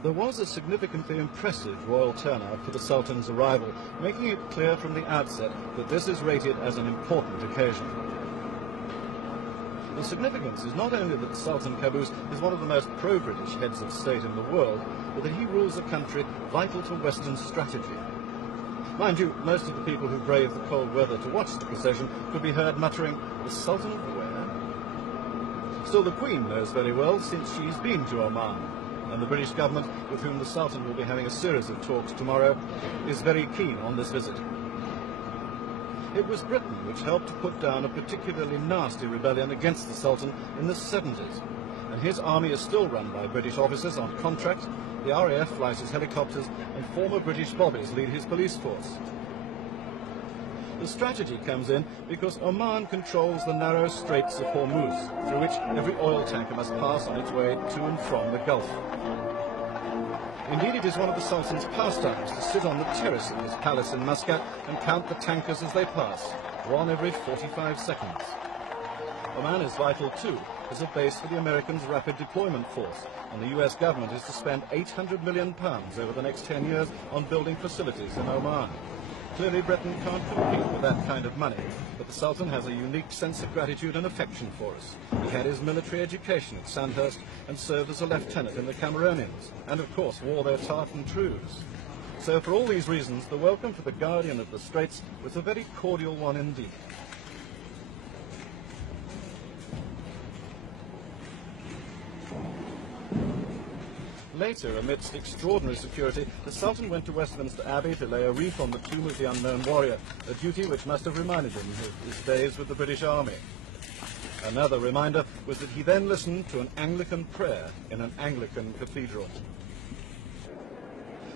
There was a significantly impressive royal turnout for the Sultan's arrival, making it clear from the outset that this is rated as an important occasion. The significance is not only that Sultan Qaboos is one of the most pro-British heads of state in the world, but that he rules a country vital to Western strategy. Mind you, most of the people who braved the cold weather to watch the procession could be heard muttering, "The Sultan of where?" Still, the Queen knows very well, since she's been to Oman, and the British government, with whom the Sultan will be having a series of talks tomorrow, is very keen on this visit. It was Britain which helped to put down a particularly nasty rebellion against the Sultan in the 70s, and his army is still run by British officers on contract. The RAF flies his helicopters, and former British bobbies lead his police force. The strategy comes in because Oman controls the narrow straits of Hormuz, through which every oil tanker must pass on its way to and from the Gulf. Indeed, it is one of the Sultan's pastimes to sit on the terrace of his palace in Muscat and count the tankers as they pass, one every 45 seconds. Oman is vital too, as a base for the Americans' Rapid Deployment Force, and the US government is to spend £800 million over the next 10 years on building facilities in Oman. Clearly, Britain can't compete with that kind of money, but the Sultan has a unique sense of gratitude and affection for us. He had his military education at Sandhurst and served as a lieutenant in the Cameronians, and of course wore their tartan trews. So for all these reasons, the welcome for the Guardian of the Straits was a very cordial one indeed. Later, amidst extraordinary security, the Sultan went to Westminster Abbey to lay a wreath on the tomb of the unknown warrior, a duty which must have reminded him of his days with the British Army. Another reminder was that he then listened to an Anglican prayer in an Anglican cathedral.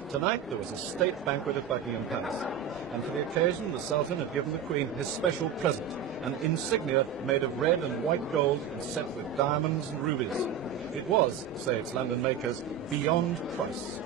Tonight there was a state banquet at Buckingham Palace, and for the occasion the Sultan had given the Queen his special present, an insignia made of red and white gold and set with diamonds and rubies. It was, say its London makers, beyond price.